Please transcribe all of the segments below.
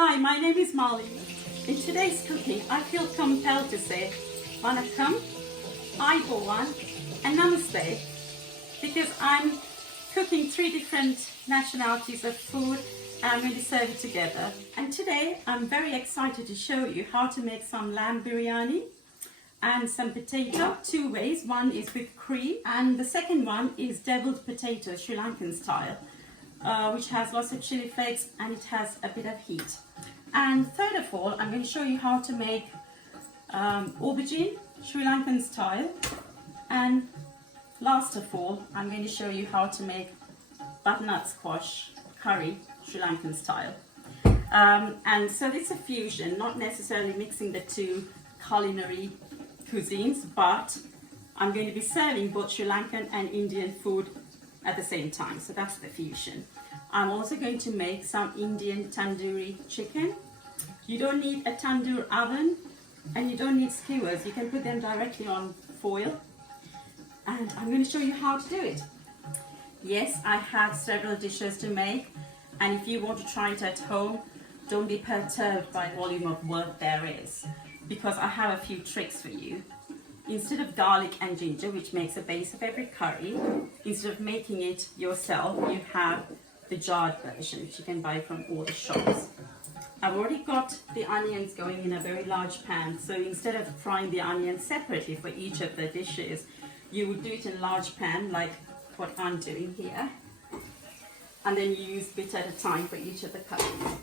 Hi, my name is Molly. In today's cooking, I feel compelled to say Vanakkam, Ayubovan and Namaste because I'm cooking 3 different nationalities of food and I'm going to serve it together. And today I'm very excited to show you how to make some lamb biryani and some potato 2 ways. One is with cream and the second one is deviled potato Sri Lankan style, which has lots of chili flakes and it has a bit of heat. And third of all, I'm going to show you how to make aubergine Sri Lankan style, and last of all I'm going to show you how to make butternut squash curry Sri Lankan style. And so it's a fusion, not necessarily mixing the 2 culinary cuisines, but I'm going to be serving both Sri Lankan and Indian food at the same time, so that's the fusion. I'm also going to make some Indian tandoori chicken. You don't need a tandoor oven and you don't need skewers, you can put them directly on foil, and I'm going to show you how to do it. Yes, I have several dishes to make, and if you want to try it at home, don't be perturbed by the volume of work there is, because I have a few tricks for you. Instead of garlic and ginger, which makes a base of every curry, instead of making it yourself, you have the jarred version, which you can buy from all the shops. I've already got the onions going in a very large pan, so instead of frying the onions separately for each of the dishes, you would do it in a large pan like what I'm doing here, and then you use a bit at a time for each of the curries.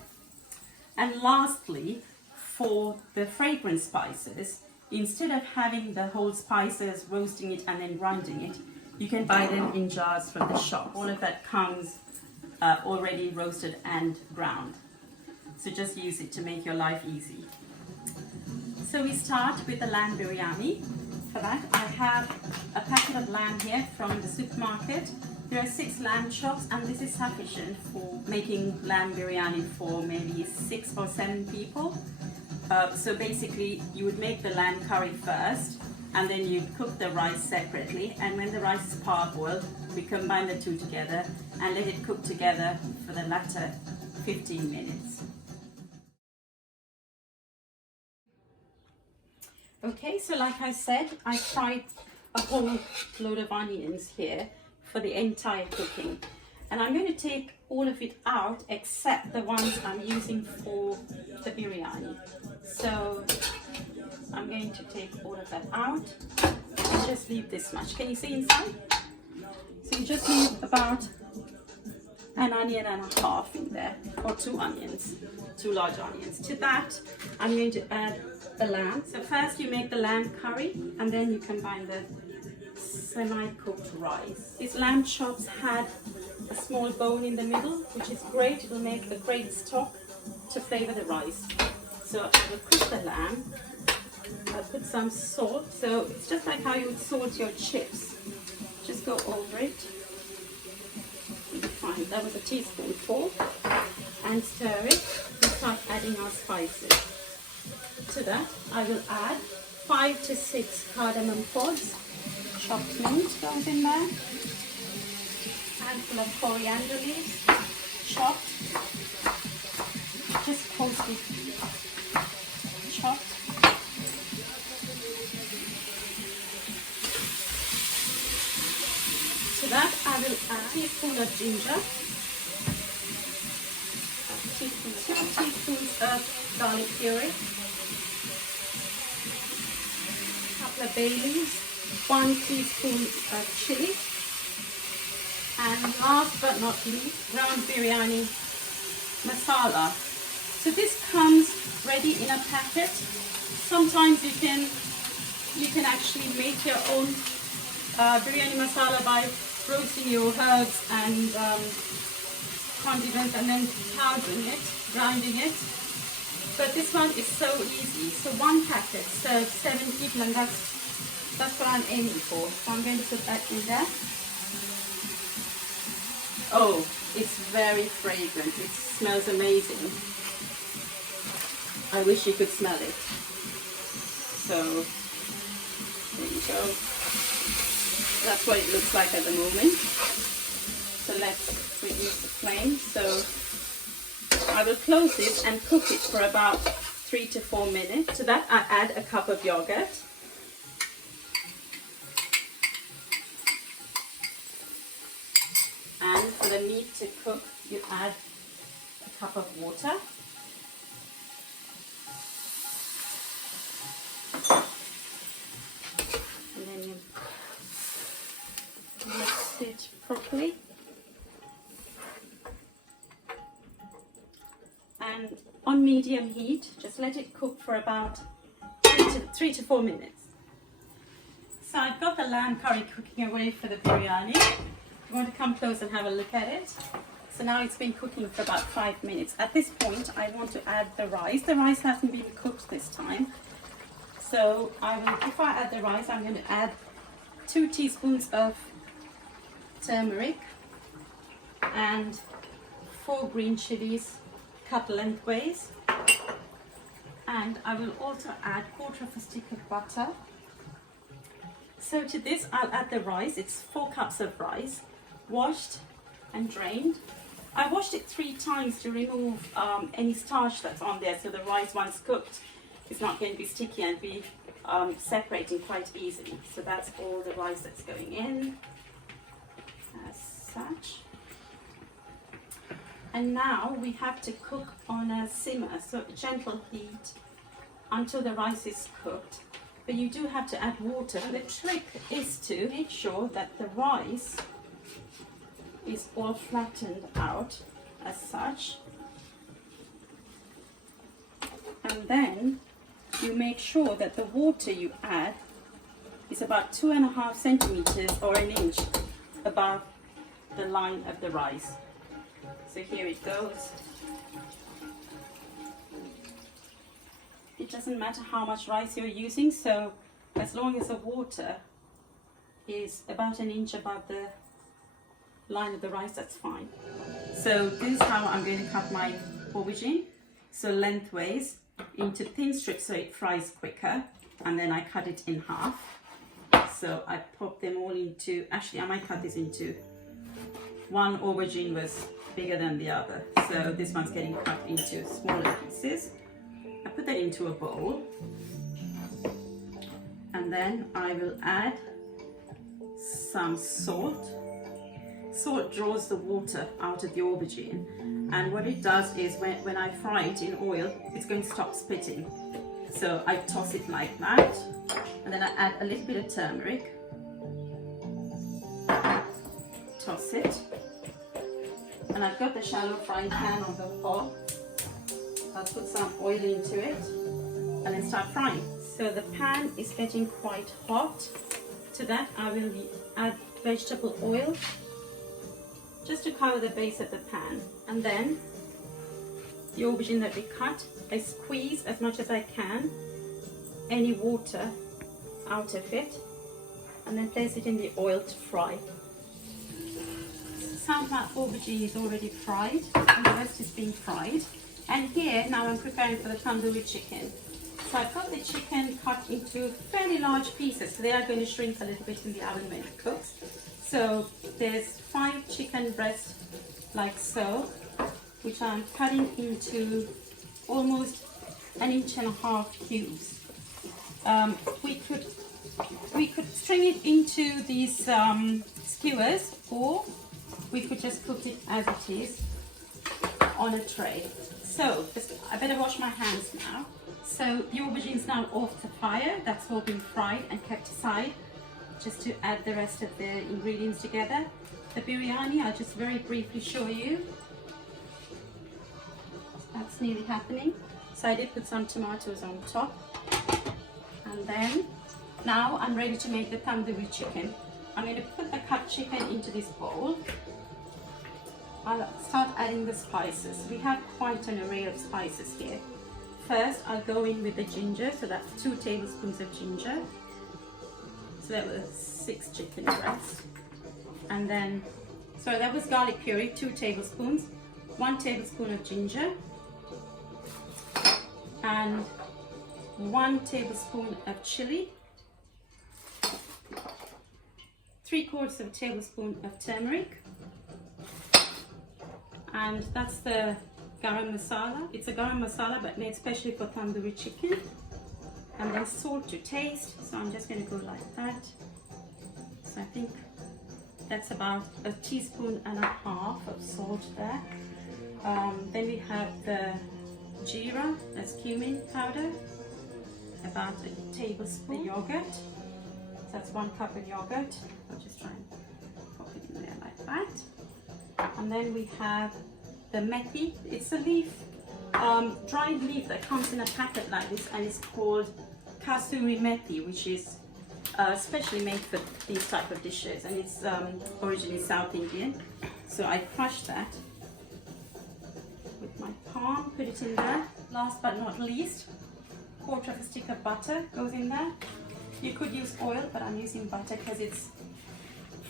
And lastly, for the fragrant spices, instead of having the whole spices, roasting it and then grinding it, you can buy them in jars from the shop. All of that comes already roasted and ground. So just use it to make your life easy. So we start with the lamb biryani. For that, I have a packet of lamb here from the supermarket. There are 6 lamb chops, and this is sufficient for making lamb biryani for maybe 6 or 7 people. So basically, you would make the lamb curry first, and then you cook the rice separately. And when the rice is parboiled, we combine the 2 together and let it cook together for the latter 15 minutes. Okay, so like I said, I fried a whole load of onions here for the entire cooking. And I'm going to take all of it out except the ones I'm using for the biryani. So I'm going to take all of that out and just leave this much. Can you see inside? So you just leave about an onion and a half in there, or 2 onions, 2 large onions. To that, I'm going to add the lamb. So first you make the lamb curry, and then you combine the semi-cooked rice. These lamb chops had a small bone in the middle, which is great. It will make a great stock to flavor the rice. So I will cook the lamb. I'll put some salt. So it's just like how you would salt your chips. Just go over it. Fine. That was a teaspoonful. And stir it. We start adding our spices. To that, I will add 5 to 6 cardamom pods. Chopped mint goes in there. Handful of coriander leaves, chopped, just coarsely chopped. To that, I will add a teaspoon of ginger, 2 teaspoons of garlic puree, a couple of bay leaves, 1 teaspoon of chili, and last but not least, ground biryani masala. So this comes ready in a packet. Sometimes you can actually make your own biryani masala by roasting your herbs and condiments and then powdering it, grinding it. But this one is so easy. So 1 packet serves 7 people, and that's what I'm aiming for. So I'm going to put that in there. Oh, it's very fragrant. It smells amazing. I wish you could smell it. So, there you go. That's what it looks like at the moment. So let's reduce the flame. So I will close it and cook it for about 3 to 4 minutes. To that I add a cup of yogurt. And for the meat to cook, you add a cup of water. And then you mix it properly. And on medium heat, just let it cook for about 3 to 4 minutes. So I've got the lamb curry cooking away for the biryani. You want to come close and have a look at it. So now it's been cooking for about 5 minutes. At this point, I want to add the rice. The rice hasn't been cooked this time. So before I add the rice, I'm going to add 2 teaspoons of turmeric and 4 green chilies cut lengthways. And I will also add 1/4 stick of butter. So to this, I'll add the rice. It's 4 cups of rice, washed and drained. I washed it 3 times to remove any starch that's on there, so the rice, once cooked, is not going to be sticky and be separating quite easily. So that's all the rice that's going in, as such. And now we have to cook on a simmer, so gentle heat, until the rice is cooked. But you do have to add water. And the trick is to make sure that the rice is all flattened out as such. And then you make sure that the water you add is about 2.5 centimeters or 1 inch above the line of the rice. So here it goes. It doesn't matter how much rice you're using, so as long as the water is about 1 inch above the line of the rice, that's fine. So this is how I'm going to cut my aubergine. So lengthways into thin strips so it fries quicker, and then I cut it in half. So I pop them all into, actually I might cut this into, one aubergine was bigger than the other, so this one's getting cut into smaller pieces. I put that into a bowl, and then I will add some salt. Salt draws the water out of the aubergine, and what it does is when I fry it in oil, it's going to stop spitting. So I toss it like that, and then I add a little bit of turmeric, toss it, and I've got the shallow frying pan on the hob. I'll put some oil into it and then start frying. So the pan is getting quite hot. To that I will add vegetable oil just to cover the base of the pan, and then the aubergine that we cut, I squeeze as much as I can any water out of it, and then place it in the oil to fry. Some of my aubergine is already fried and the rest is being fried. And here now I'm preparing for the tandoori chicken. So I've got the chicken cut into fairly large pieces, so they are going to shrink a little bit in the oven when it cooks. So there's 5 chicken breasts like so, which I'm cutting into almost 1.5 inch cubes. We could string it into these skewers, or we could just cook it as it is on a tray. So I better wash my hands now. So the aubergine is now off the fire. That's all been fried and kept aside, just to add the rest of the ingredients together. The biryani, I'll just very briefly show you. That's nearly happening. So I did put some tomatoes on top. And then, now I'm ready to make the tandoori chicken. I'm going to put the cut chicken into this bowl. I'll start adding the spices. We have quite an array of spices here. First, I'll go in with the ginger, so that's 2 tablespoons of ginger. So that was 6 chicken breasts. And then, sorry, that was garlic puree, 2 tablespoons, 1 tablespoon of ginger, and 1 tablespoon of chili, 3/4 tablespoon of turmeric, and that's the garam masala. It's a garam masala but made especially for tandoori chicken. And then salt to taste. So I'm just going to go like that. So I think that's about a teaspoon and a half of salt there. Then we have the jeera, that's cumin powder, about a tablespoon. The yogurt, so that's 1 cup of yogurt. I'll just try and pop it in there like that. And then we have the methi. It's a leaf, dried leaf that comes in a packet like this, and it's called kasuri methi, which is specially made for these type of dishes, and it's originally South Indian. So I crushed that with my palm, put it in there. Last but not least, 1/4 of a stick of butter goes in there. You could use oil, but I'm using butter because it's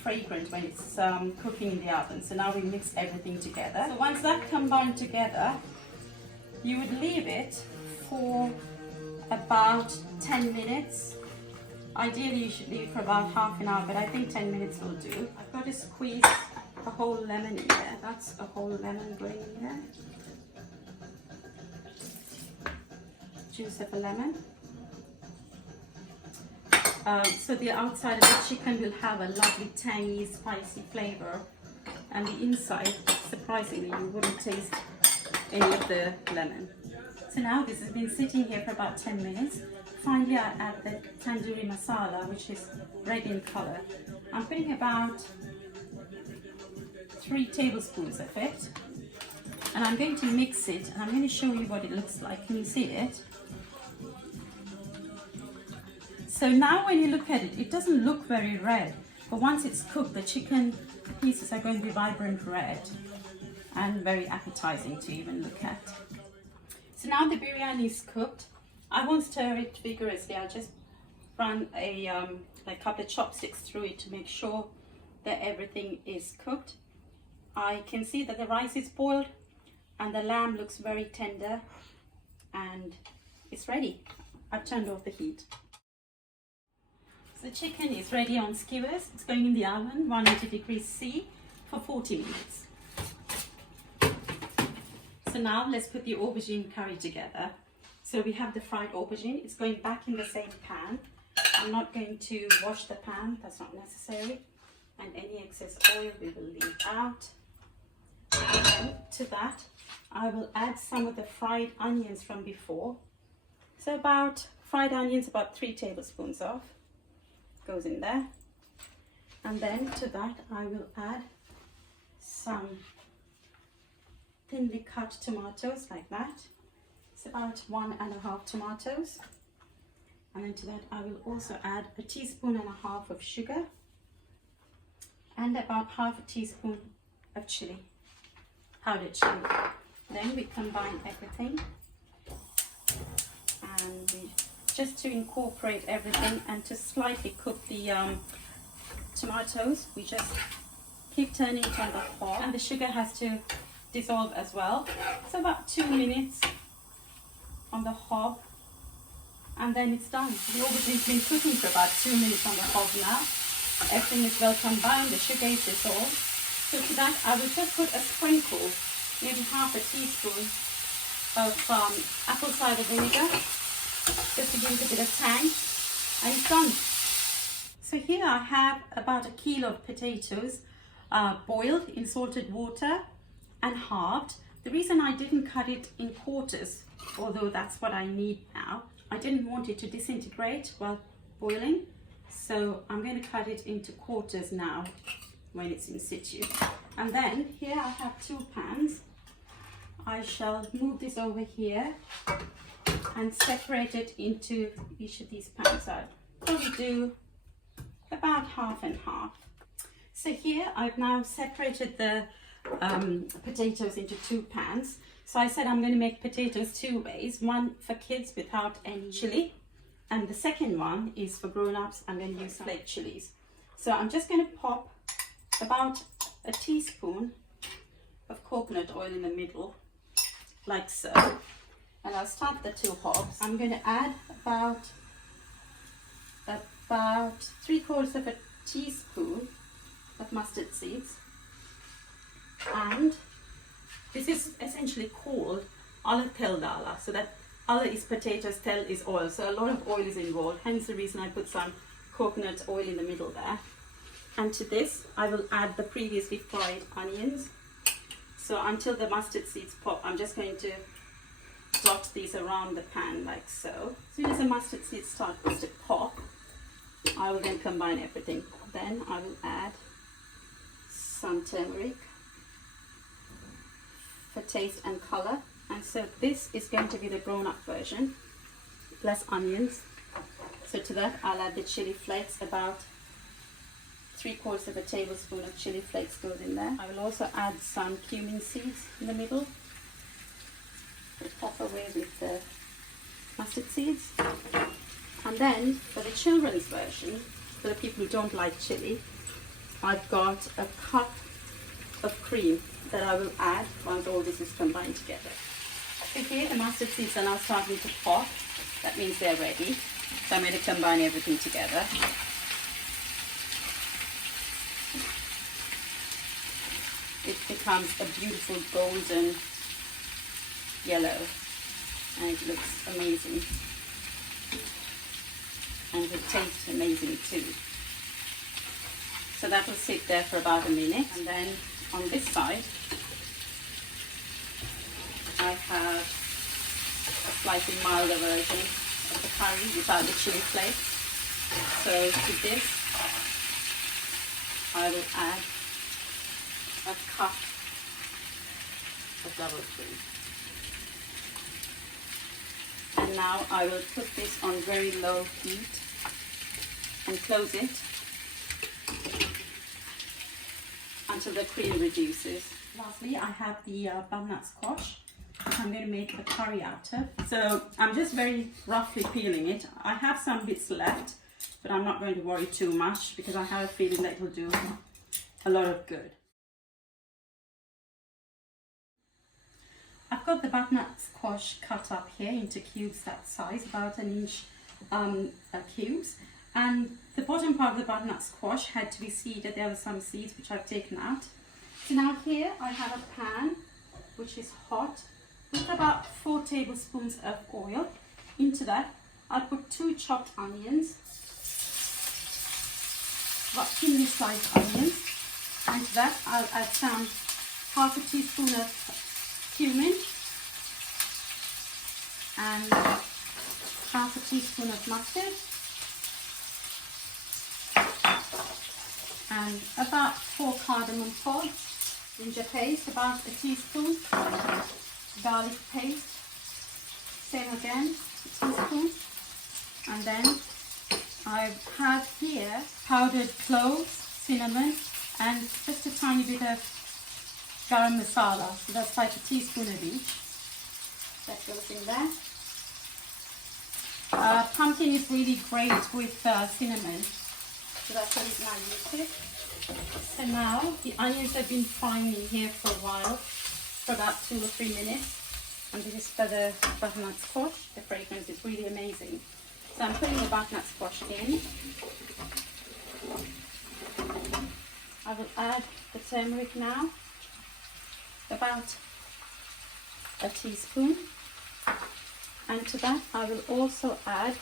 fragrant when it's cooking in the oven. So now we mix everything together. So once that combined together, you would leave it for about 10 minutes. Ideally you should leave it for about half an hour, but I think 10 minutes will do. I've got to squeeze a whole lemon in there. That's a whole lemon going in there. Juice of a lemon. So the outside of the chicken will have a lovely tangy, spicy flavor, and the inside, surprisingly, you wouldn't taste any of the lemon. So now this has been sitting here for about 10 minutes. Finally I add the tandoori masala, which is red in color. I'm putting about 3 tablespoons of it, and I'm going to mix it, and I'm going to show you what it looks like. Can you see it? So now when you look at it, it doesn't look very red, but once it's cooked, the chicken pieces are going to be vibrant red and very appetizing to even look at. So now the biryani is cooked. I won't stir it vigorously. I'll just run a couple of chopsticks through it to make sure that everything is cooked. I can see that the rice is boiled and the lamb looks very tender, and it's ready. I've turned off the heat. So the chicken is ready on skewers. It's going in the oven, 180 degrees C for 40 minutes. So now let's put the aubergine curry together. So we have the fried aubergine. It's going back in the same pan. I'm not going to wash the pan, that's not necessary. And any excess oil we will leave out. And then to that, I will add some of the fried onions from before. So about fried onions, about 3 tablespoons of goes in there. And then to that, I will add some thinly cut tomatoes like that. It's about 1.5 tomatoes. And then to that I will also add a 1.5 teaspoons of sugar and about 1/2 teaspoon of chili, powdered chili. Then we combine everything, and we, just to incorporate everything and to slightly cook the tomatoes, we just keep turning it on the hob, and the sugar has to dissolve as well. So about 2 minutes on the hob, and then it's done. The aubergine's been cooking for about 2 minutes on the hob now. Everything is well combined, the sugar is dissolved. So to that I will just put a sprinkle, maybe 1/2 teaspoon of apple cider vinegar, just to give it a bit of tang, and it's done. So here I have about 1 kilo of potatoes boiled in salted water and halved. The reason I didn't cut it in quarters, although that's what I need now, I didn't want it to disintegrate while boiling, so I'm going to cut it into quarters now when it's in situ. And then here I have 2 pans. I shall move this over here and separate it into each of these pans. I'll probably do about 1/2 and 1/2. So here I've now separated the potatoes into 2 pans. So I said I'm going to make potatoes 2 ways. One for kids without any chili, and the second one is for grown-ups. I'm going to use flake chilies. So I'm just going to pop about 1 teaspoon of coconut oil in the middle, like so. And I'll start the 2 hobs. I'm going to add about 3/4 of a teaspoon of mustard seeds and This is essentially called ala tel dala. So that ala is potatoes, tel is oil. So a lot of oil is involved. Hence the reason I put some coconut oil in the middle there. And to this, I will add the previously fried onions. So until the mustard seeds pop, I'm just going to dot these around the pan like so. As soon as the mustard seeds start to pop, I will then combine everything. Then I will add some turmeric for taste and color. And so this is going to be the grown-up version, less onions. So to that I'll add the chili flakes. About 3/4 of a tablespoon of chili flakes goes in there. I will also add some cumin seeds in the middle. Pop away with the mustard seeds. And then for the children's version, for the people who don't like chili, I've got a cup of cream that I will add once all this is combined together. So here the mustard seeds are now starting to pop. That means they're ready. So I'm going to combine everything together. It becomes a beautiful golden yellow and it looks amazing. And it tastes amazing too. So that will sit there for about a minute, and then on this side I have a slightly milder version of the curry without the chili flakes. So to this I will add a cup of double cream. And now I will put this on very low heat and close it until the cream reduces. Lastly, I have the butternut squash I'm going to make a curry out of. So I'm just very roughly peeling it. I have some bits left, but I'm not going to worry too much because I have a feeling that it will do a lot of good. I've got the butternut squash cut up here into cubes that size, about 1 inch cubes. And the bottom part of the butternut squash had to be seeded. There were some seeds which I've taken out. So now here I have a pan which is hot with about 4 tablespoons of oil. Into that I'll put 2 chopped onions, about thinly sliced onions, and to that I'll add some half a teaspoon of cumin and half a teaspoon of mustard and about 4 cardamom pods, ginger paste, about a teaspoon, garlic paste, same again, a teaspoon, and then I have here powdered cloves, cinnamon, and just a tiny bit of garam masala, so that's like a teaspoon of each. That goes in there. Pumpkin is really great with cinnamon, so that's the reason I use it. So now the onions have been frying in here for a while, for about 2 or 3 minutes, and this is for the butternut squash. The fragrance is really amazing. So I'm putting the butternut squash in. I will add the turmeric now, about a teaspoon, and to that I will also add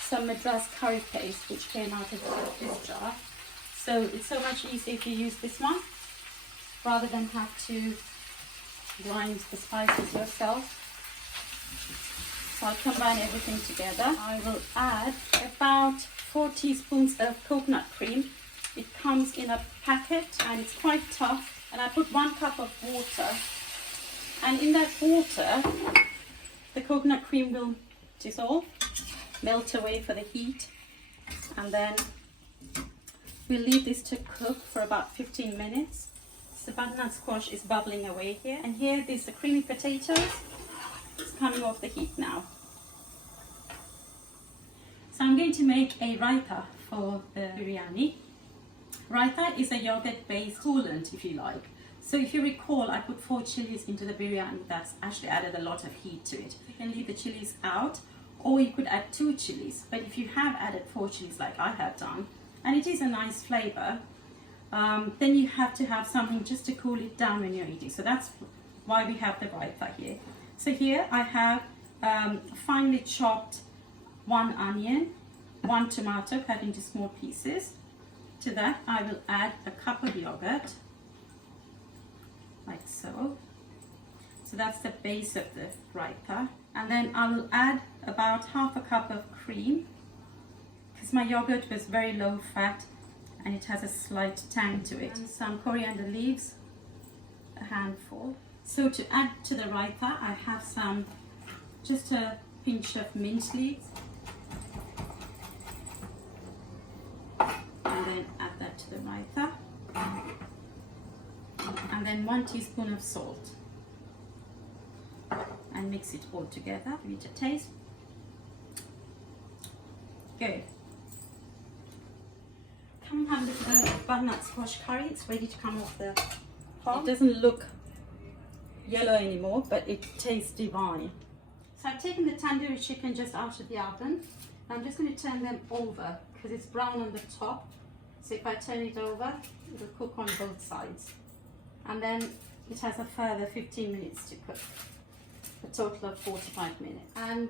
some Madras curry paste which came out of this jar. So it's so much easier if you use this one rather than have to grind the spices yourself. So I'll combine everything together. I will add about 4 teaspoons of coconut cream. It comes in a packet and it's quite tough. And I put 1 cup of water, and in that water the coconut cream will dissolve, melt away for the heat, and then we'll leave this to cook for about 15 minutes. So the butternut squash is bubbling away here, and here there's the creamy potatoes. It's coming off the heat now. So I'm going to make a raita for the biryani. Raita is a yogurt-based coolant, if you like. So if you recall, I put 4 chilies into the biryani. That's actually added a lot of heat to it. You can leave the chilies out, or you could add 2 chilies. But if you have added 4 chilies like I have done, and it is a nice flavor, then you have to have something just to cool it down when you're eating. So that's why we have the raita here. So here I have finely chopped 1 onion, 1 tomato cut into small pieces. To that I will add a cup of yogurt, like so. So that's the base of the raita. And then I will add about half a cup of cream, because my yogurt was very low fat and it has a slight tang to it. And some coriander leaves, a handful. So to add to the raita, I have just a pinch of mint leaves. And then add that to the raita. And then 1 teaspoon of salt. And mix it all together. Give it a taste. Good. Come and have a look at the butternut squash curry. It's ready to come off the pot. It doesn't look yellow anymore, but it tastes divine. So I've taken the tandoori chicken just out of the oven. I'm just going to turn them over because it's brown on the top. So if I turn it over, it'll cook on both sides. And then it has a further 15 minutes to cook. A total of 45 minutes. And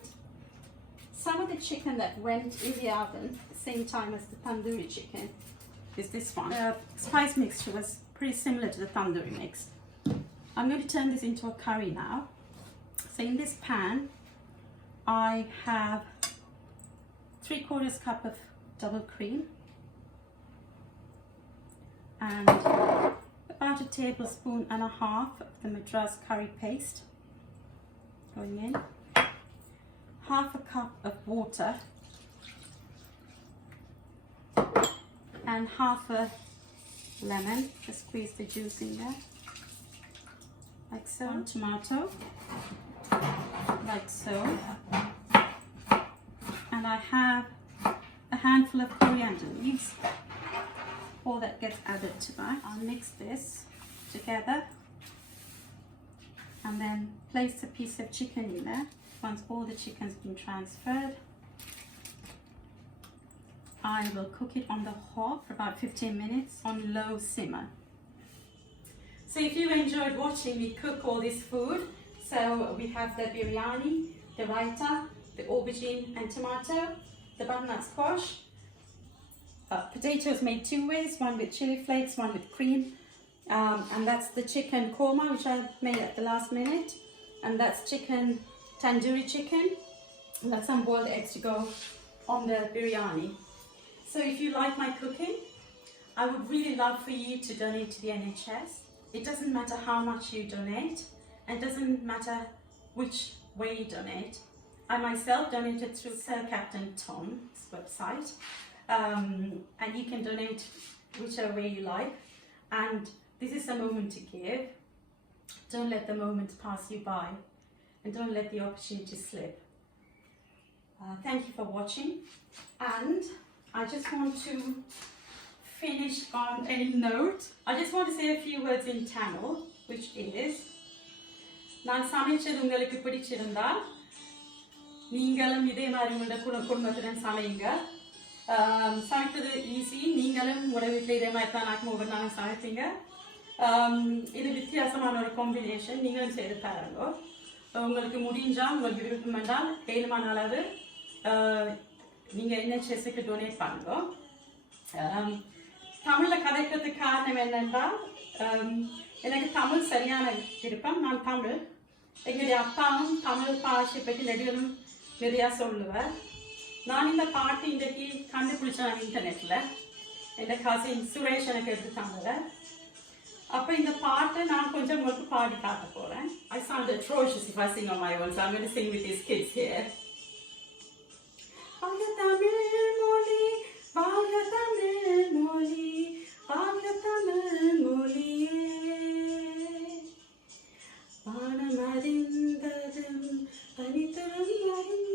some of the chicken that went in the oven at the same time as the tandoori chicken is this one. The spice mixture was pretty similar to the tandoori mix. I'm going to turn this into a curry now. So in this pan, I have 3/4 cup of double cream and about 1.5 tablespoons of the Madras curry paste going in, half a cup of water and half a lemon, just squeeze the juice in there, like so. 1 tomato, like so, and I have a handful of coriander leaves. All that gets added to that. I'll mix this together and then place a piece of chicken in there. Once all the chicken's been transferred, I will cook it on the hob for about 15 minutes on low simmer. So if you enjoyed watching me cook all this food, so we have the biryani, the raita, the aubergine and tomato, the butternut squash, potatoes made 2 ways, one with chili flakes, one with cream, and that's the chicken korma which I made at the last minute, and that's chicken tandoori chicken, and that's some boiled eggs to go on the biryani. So if you like my cooking, I would really love for you to donate to the NHS. It doesn't matter how much you donate, and it doesn't matter which way you donate. I myself donated through Sir Captain Tom's website, and you can donate whichever way you like. And this is a moment to give. Don't let the moment pass you by, and don't let the opportunity slip. Thank you for watching, and I just want to finish on a note. I just want to say a few words in Tamil, which is, நான் சமைச்சது உங்களுக்கு பிடிச்சிருந்தால் நீங்களும் இதே மாதிரி உங்களோட குடும்பத்துடன் சமையுங்க. சமைப்பது easy. நீங்களும் உங்களோட வீட்டில் இதே மாதிரி தான் நாக்கும் ஒவ்வொரு நாளும் சமைப்பீங்க. இது வித்தியாசமான ஒரு காம்பினேஷன். நீங்களும் செய்து பாருங்க. உங்களுக்கு முடிஞ்சால், உங்களுக்கு விருப்பம் என்றால் 7 அளவு நீங்கள் NHSக்கு டொனேட் பண்ணுங்க. தமிழில் கதைக்கிறதுக்கு காரணம் என்னென்றால், எனக்கு தமிழ் சரியான விருப்பம். நான் தமிழ், எங்களுடைய அப்பாவும் தமிழ் பாஷை பற்றி நிறையா சொல்லுவார். நான் இந்த பாட்டு இன்றைக்கு கண்டுபிடிச்சேன் இன்டர்நெட்டில். என் கசின் சுரேஷ் எனக்கு எடுத்து தந்தது. அப்போ இந்த பாட்டை நான் கொஞ்சம் உங்களுக்கு பாடி காட்ட போகிறேன். I sound atrocious if I sing on my own, so I'm going to sing with these kids here. வாழ்க தமிழ் மொழி, வாழ்க தமிழ் மொழி, வாழ்க தமிழ் மொழியே. வானம் அறிந்ததும் தனித்தரும் அறிந்ததும்